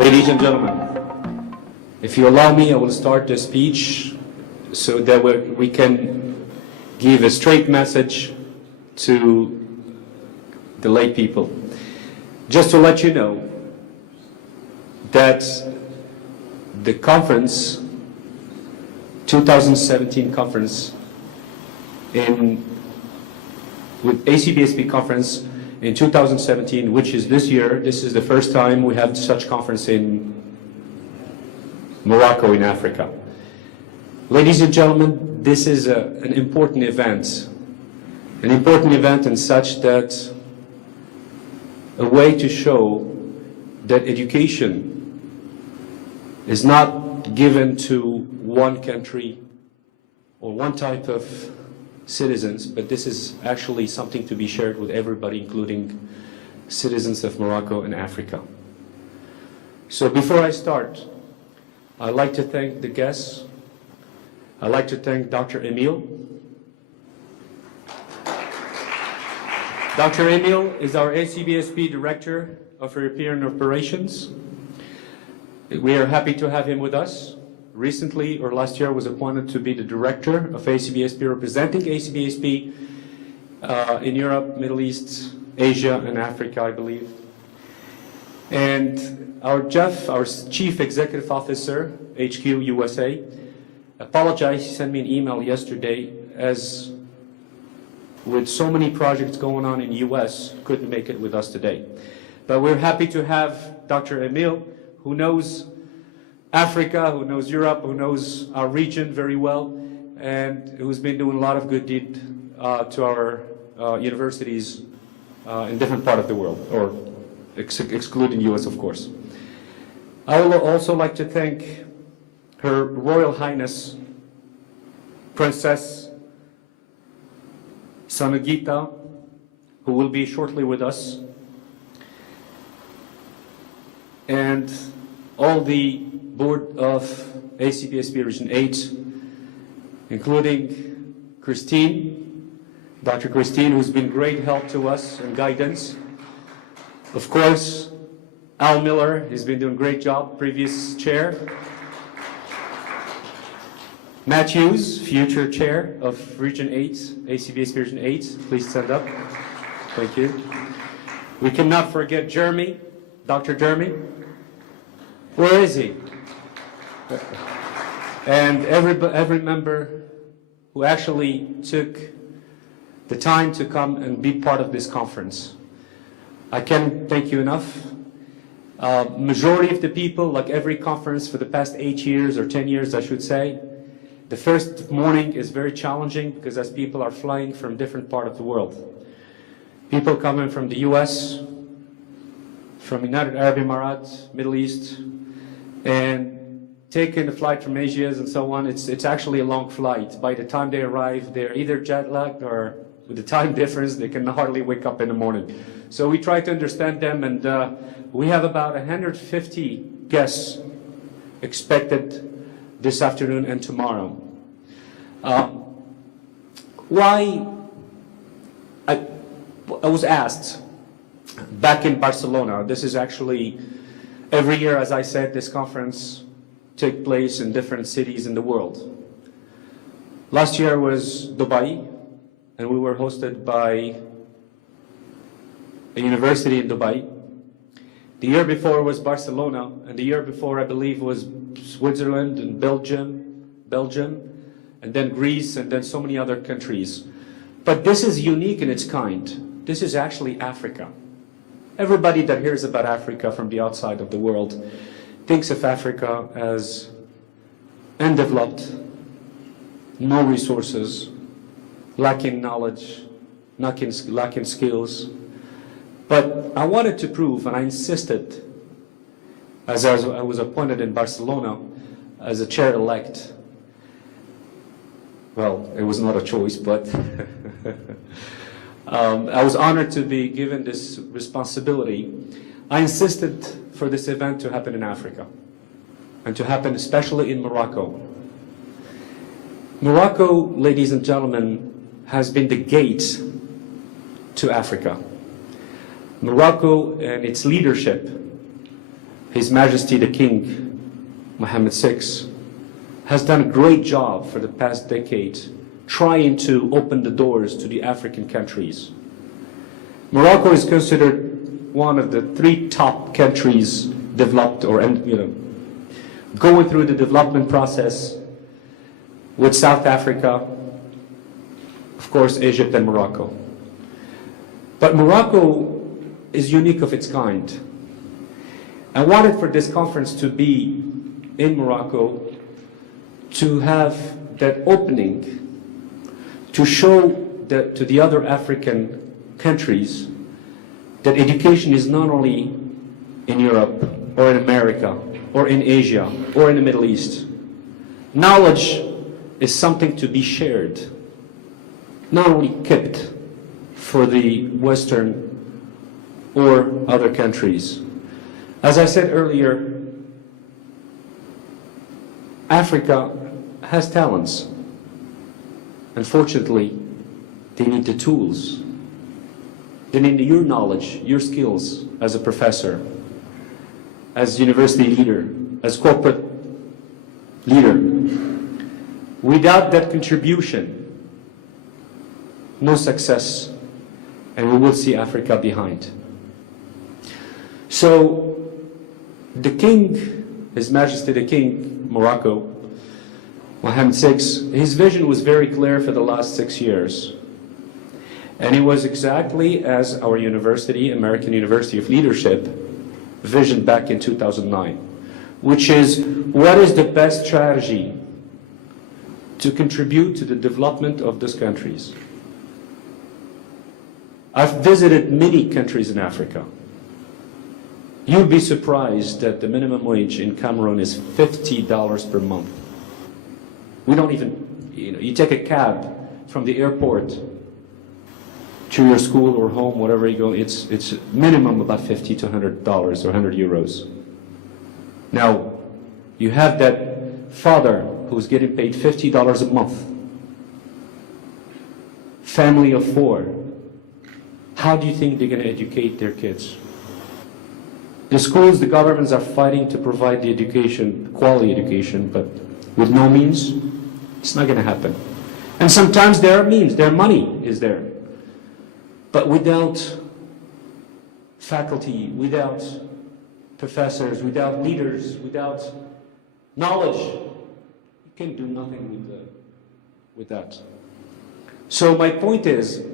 Ladies and gentlemen, if you allow me, I will start the speech so that we can give a straight message to the lay people. Just to let you know that the conference, 2017 conference, with ACBSP conference in 2017, which is this year, this is the first time we have such conference in Morocco in Africa. Ladies and gentlemen, this is an important event in such that a way to show that education is not given to one country or one type of citizens, but this is actually something to be shared with everybody, including citizens of Morocco and Africa. So before I start, I'd like to thank the guests. I'd like to thank Dr. Emile. Dr. Emile is our ACBSP Director of European Operations. We are happy to have him with us. Recently, or last year, was appointed to be the Director of ACBSP, representing ACBSP in Europe, Middle East, Asia, and Africa, I believe. And our Chief Executive Officer, HQ USA, apologized. He sent me an email yesterday, as with so many projects going on in the US, couldn't make it with us today. But we're happy to have Dr. Emile, who knows Africa, who knows Europe, who knows our region very well, and who's been doing a lot of good deed to our universities in different parts of the world, or excluding US, of course. I would also like to thank Her Royal Highness Princess Sanagita, who will be shortly with us, and all the board of ACBSP Region 8, including Christine, Dr. Christine, who's been great help to us and guidance. Of course, Al Miller, he's been doing a great job, previous chair. Matthews, future chair of Region 8, ACBSP Region 8, please stand up. Thank you. We cannot forget Jeremy, Dr. Jeremy. Where is he? And every member who actually took the time to come and be part of this conference. I can't thank you enough. Majority of the people, like every conference for the past 8 years or 10 years, I should say, the first morning is very challenging because as people are flying from different parts of the world. People coming from the US, from United Arab Emirates, Middle East, and taking a flight from Asia and so on. It's actually a long flight. By the time they arrive, they're either jet lagged, or with the time difference, they can hardly wake up in the morning. So we try to understand them, and we have about 150 guests expected this afternoon and tomorrow. Why? I was asked back in Barcelona. This is actually every year, as I said, this conference takes place in different cities in the world. Last year was Dubai, and we were hosted by a university in Dubai. The year before was Barcelona, and the year before, I believe, was Switzerland and Belgium, and then Greece, and then so many other countries. But this is unique in its kind. This is actually Africa. Everybody that hears about Africa from the outside of the world thinks of Africa as undeveloped, no resources, lacking knowledge, lacking skills. But I wanted to prove, and I insisted, as I was appointed in Barcelona as a chair-elect. Well, it was not a choice, but I was honored to be given this responsibility. I insisted for this event to happen in Africa, and to happen especially in Morocco. Morocco, ladies and gentlemen, has been the gate to Africa. Morocco and its leadership His Majesty the King, Mohammed VI, has done a great job for the past decade trying to open the doors to the African countries. Morocco is considered one of the 3 top countries developed or, going through the development process with South Africa, of course, Egypt and Morocco. But Morocco is unique of its kind. I wanted for this conference to be in Morocco to have that opening to show that to the other African countries that education is not only in Europe or in America or in Asia or in the Middle East. Knowledge is something to be shared, not only kept for the Western or other countries. As I said earlier, Africa has talents. Unfortunately, they need the tools. They need your knowledge, your skills as a professor, as university leader, as corporate leader. Without that contribution, no success, and we will see Africa behind. So, the King, His Majesty the King, Morocco, Mohammed VI, his vision was very clear for the last 6 years. And it was exactly as our university, American University of Leadership, visioned back in 2009, which is what is the best strategy to contribute to the development of these countries. I've visited many countries in Africa. You'd be surprised that the minimum wage in Cameroon is $50 per month. We don't even, you take a cab from the airport to your school or home, whatever you go, it's minimum about $50 to $100 or 100 euros. Now, you have that father who's getting paid $50 a month, family of 4. How do you think they're going to educate their kids? The schools, the governments are fighting to provide the education, quality education, but with no means, it's not going to happen. And sometimes there are means, their money is there. But without faculty, without professors, without leaders, without knowledge, you can do nothing with that. So my point is,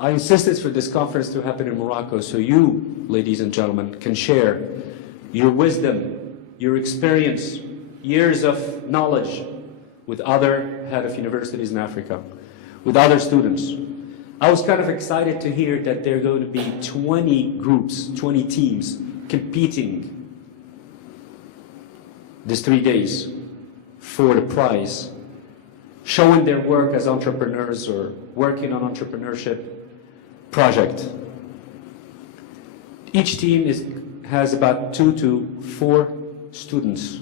I insisted for this conference to happen in Morocco so you, ladies and gentlemen, can share your wisdom, your experience, years of knowledge with other head of universities in Africa, with other students. I was kind of excited to hear that there are going to be 20 groups, 20 teams competing these 3 days for the prize, showing their work as entrepreneurs or working on entrepreneurship project. Each team has about 2 to 4 students.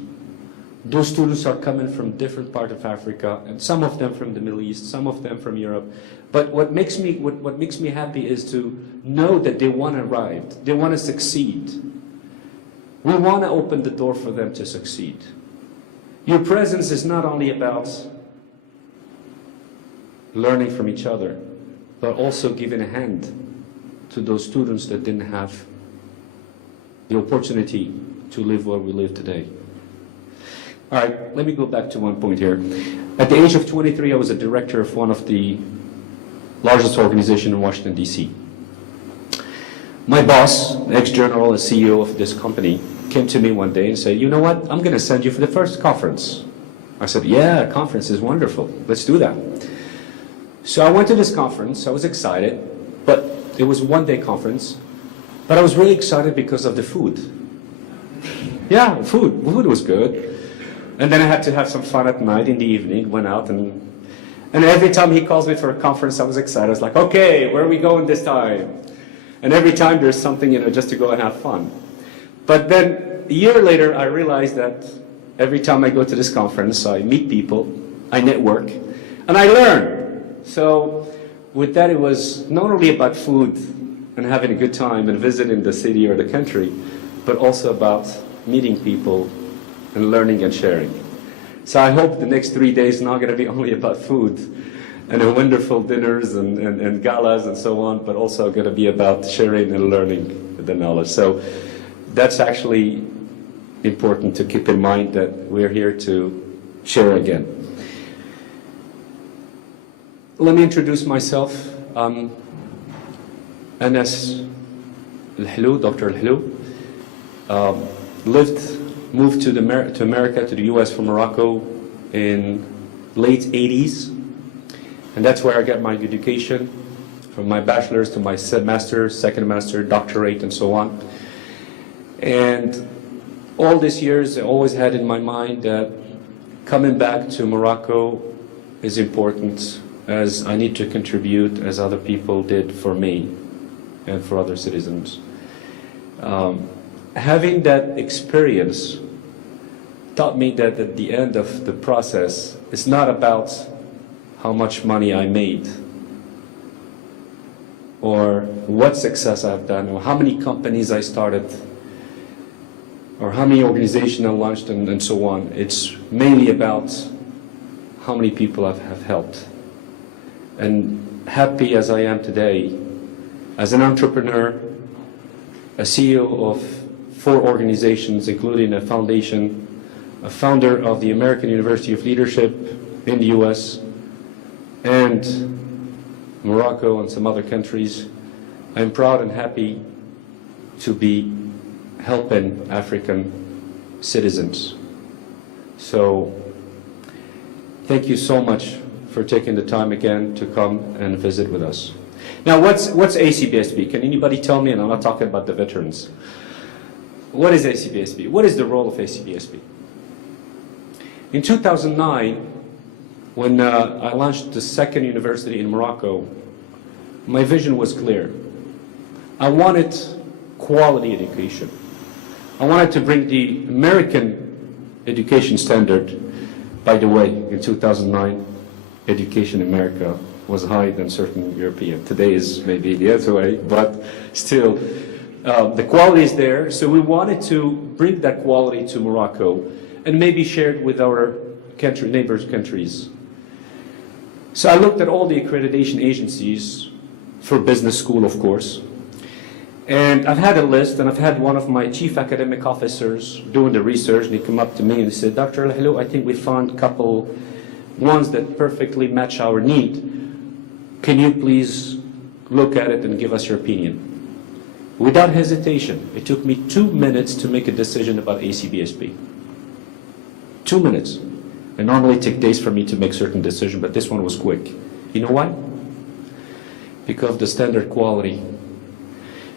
Those students are coming from different parts of Africa, and some of them from the Middle East, some of them from Europe. But what makes me happy is to know that they want to arrive, they want to succeed. We want to open the door for them to succeed. Your presence is not only about learning from each other, but also giving a hand to those students that didn't have the opportunity to live where we live today. All right, let me go back to one point here. At the age of 23, I was a director of one of the largest organizations in Washington, D.C. My boss, ex-general and CEO of this company, came to me one day and said, you know what, I'm going to send you for the first conference. I said, yeah, conference is wonderful. Let's do that. So I went to this conference. I was excited, but it was a one-day conference. But I was really excited because of the food. Yeah, food was good. And then I had to have some fun at night in the evening, went out, and every time he calls me for a conference, I was excited. I was like, okay, where are we going this time? And every time there's something, just to go and have fun. But then a year later, I realized that every time I go to this conference, I meet people, I network, and I learn. So with that, it was not only about food and having a good time and visiting the city or the country, but also about meeting people and learning and sharing. So I hope the next 3 days are not going to be only about food and wonderful dinners and galas and so on, but also going to be about sharing and learning the knowledge. So that's actually important to keep in mind, that we're here to share again. Let me introduce myself. Anass Lahlou, Dr. Lahlou. Moved to America, to the US from Morocco in late 80s. And that's where I got my education, from my bachelor's to my master's, second master, doctorate, and so on. And all these years, I always had in my mind that coming back to Morocco is important, as I need to contribute as other people did for me and for other citizens. Having that experience taught me that at the end of the process, it's not about how much money I made, or what success I've done, or how many companies I started, or how many organizations I launched, and so on. It's mainly about how many people I have helped. And happy as I am today, as an entrepreneur, a CEO of 4 organizations, including a foundation, a founder of the American University of Leadership in the US, and Morocco and some other countries, I'm proud and happy to be helping African citizens. So thank you so much for taking the time again to come and visit with us. Now, what's ACBSB? Can anybody tell me? And I'm not talking about the veterans. What is ACBSB? What is the role of ACBSB? In 2009, when I launched the second university in Morocco, my vision was clear. I wanted quality education. I wanted to bring the American education standard. By the way, in 2009, education in America was higher than certain European. Today is maybe the other way, but still, the quality is there. So we wanted to bring that quality to Morocco and maybe share it with our neighbors countries. So I looked at all the accreditation agencies for business school, of course. And I've had a list, and I've had one of my chief academic officers doing the research, and he came up to me and he said, Dr. Lahlou, I think we found a couple ones that perfectly match our need. Can you please look at it and give us your opinion? Without hesitation, it took me 2 minutes to make a decision about ACBSB. 2 minutes. It normally takes days for me to make certain decisions, but this one was quick. You know why? Because of the standard quality.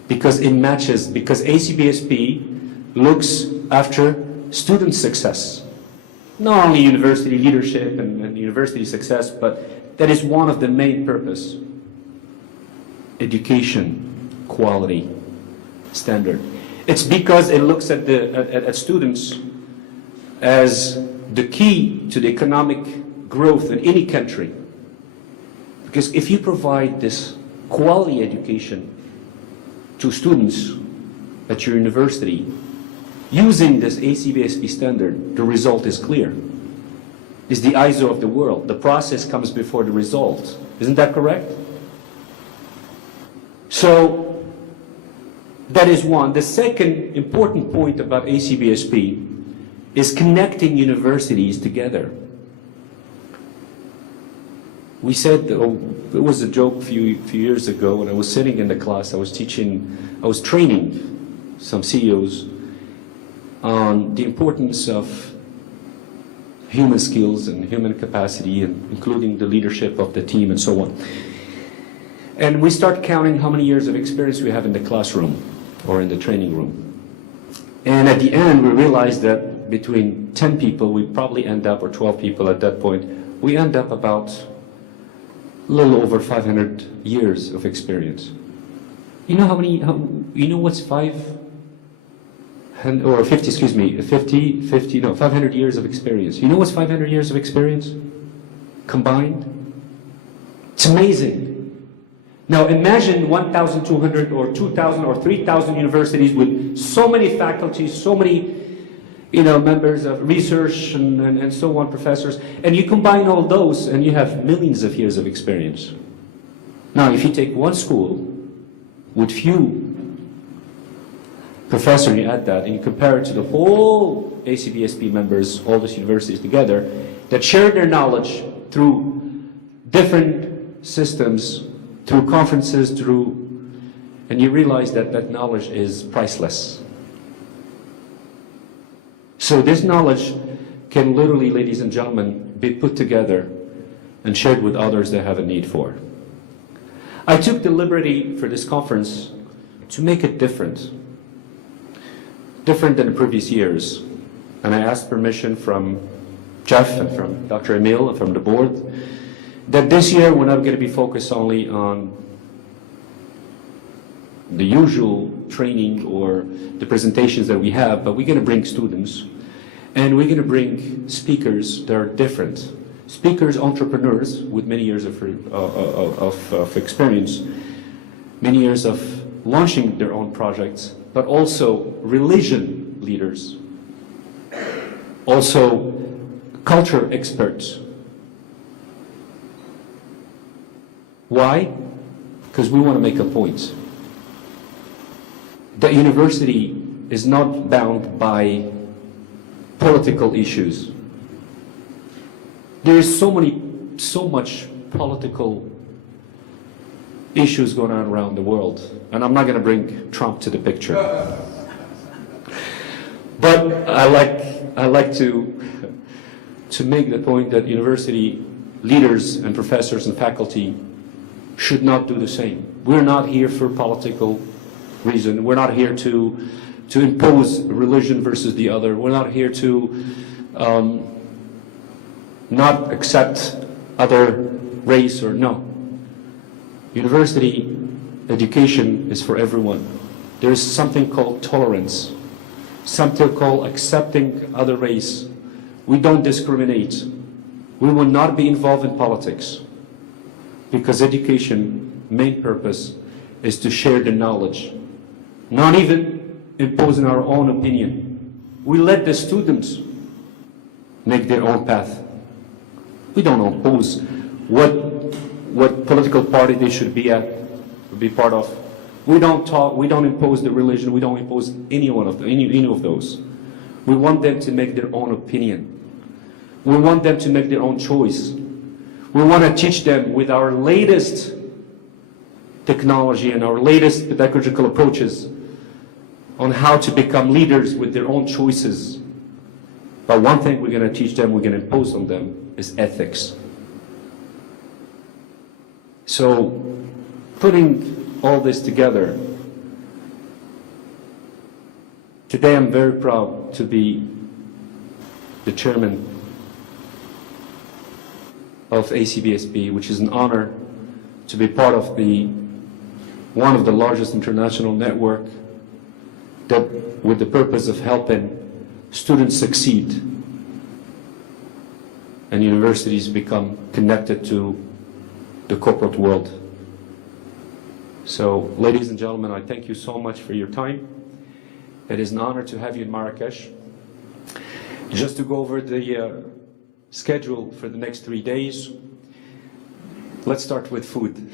Because it matches, because ACBSB looks after student success. Not only university leadership and university success, but that is one of the main purpose. Education, quality, standard. It's because it looks at students as the key to the economic growth in any country. Because if you provide this quality education to students at your university using this ACBSB standard, the result is clear. It's the ISO of the world. The process comes before the result. Isn't that correct? So that is one. The second important point about ACBSB is connecting universities together. We said, it was a joke a few years ago when I was sitting in the class, I was training some CEOs on the importance of human skills and human capacity, and including the leadership of the team and so on. And we start counting how many years of experience we have in the classroom or in the training room. And at the end, we realized that between 10 people, we probably end up, or 12 people at that point, we end up about a little over 500 years of experience. You know you know what's 500 years of experience. You know what's 500 years of experience combined? It's amazing. Now imagine 1,200 or 2,000 or 3,000 universities with so many faculties, so many members of research and so on, professors, and you combine all those and you have millions of years of experience. Now if you take one school with few professors and you add that and you compare it to the whole ACBSP members, all these universities together, that share their knowledge through different systems, through conferences, and you realize that that knowledge is priceless. So this knowledge can literally, ladies and gentlemen, be put together and shared with others that have a need for. I took the liberty for this conference to make it different than the previous years. And I asked permission from Jeff and from Dr. Emil and from the board that this year we're not going to be focused only on the usual training or the presentations that we have, but we're going to bring students and we're going to bring speakers that are different. Speakers, entrepreneurs with many years of experience, many years of launching their own projects, but also religion leaders, also culture experts. Why? Because we want to make a point. The university is not bound by political issues. There is so much political issues going on around the world, and I'm not going to bring Trump to the picture. But I like to make the point that university leaders and professors and faculty should not do the same. We're not here for political reason. We're not here to impose religion versus the other. We're not here to not accept other race or no. University education is for everyone. There is something called tolerance, something called accepting other race. We don't discriminate. We will not be involved in politics because education, main purpose, is to share the knowledge, not even imposing our own opinion. We let the students make their own path. We don't impose what political party they should be part of. We don't impose the religion, we don't impose any of those. We want them to make their own opinion. We want them to make their own choice. We want to teach them with our latest technology and our latest pedagogical approaches on how to become leaders with their own choices. But one thing we're going to teach them, we're going to impose on them, is ethics. So, putting all this together, today I'm very proud to be the chairman of ACBSP, which is an honor to be part of one of the largest international network that with the purpose of helping students succeed and universities become connected to the corporate world. So, ladies and gentlemen, I thank you so much for your time. It is an honor to have you in Marrakesh. Just to go over the schedule for the next 3 days, let's start with food.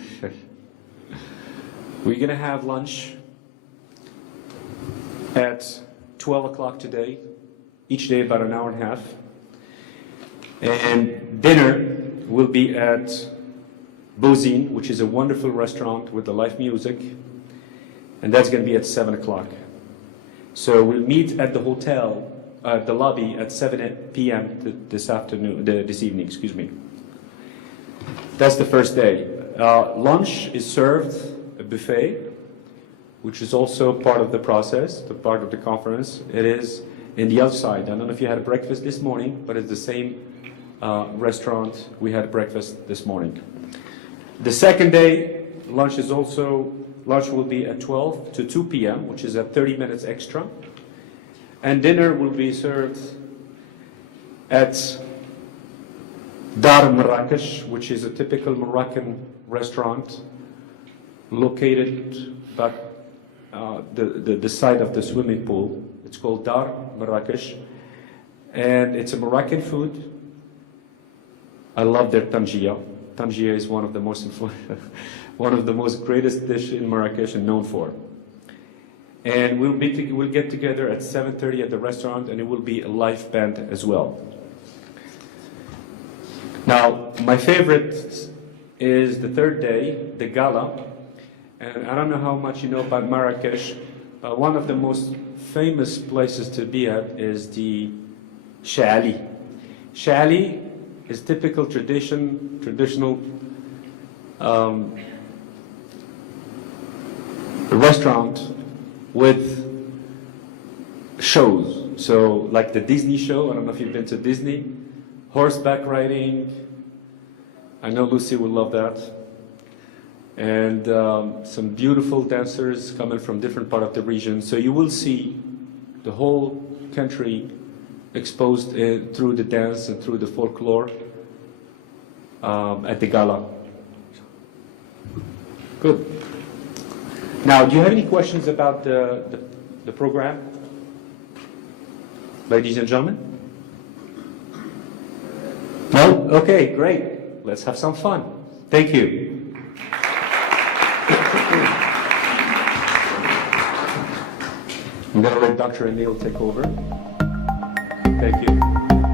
We're going to have lunch at 12 o'clock today, each day about an hour and a half. And dinner will be at Bozine, which is a wonderful restaurant with the live music, and that's going to be at 7 o'clock. So we'll meet at the hotel, the lobby at 7 p.m. this evening, excuse me. That's the first day. Lunch is served, a buffet, which is also part of the process, the part of the conference. It is in the outside. I don't know if you had breakfast this morning, but it's the same restaurant we had breakfast this morning. The second day, lunch will be at 12 to 2 p.m., which is at 30 minutes extra. And dinner will be served at Dar Marrakesh, which is a typical Moroccan restaurant located back the side of the swimming pool. It's called Dar Marrakesh, and it's a Moroccan food. I love their tangia. Tangia is one of the most one of the most greatest dish in Marrakesh and known for. And we'll get together at 7:30 at the restaurant, and it will be a live band as well. Now, my favorite is the third day, the gala. And I don't know how much you know about Marrakesh. One of the most famous places to be at is the Sha'ali. Sha'ali is typical traditional restaurant with shows. So like the Disney show, I don't know if you've been to Disney, horseback riding. I know Lucy would love that. And some beautiful dancers coming from different part of the region. So you will see the whole country exposed through the dance and through the folklore at the gala. Good. Now, do you have any questions about the program? Ladies and gentlemen? No? Okay, great. Let's have some fun. Thank you. I'm going to let Dr. Emil take over. Thank you.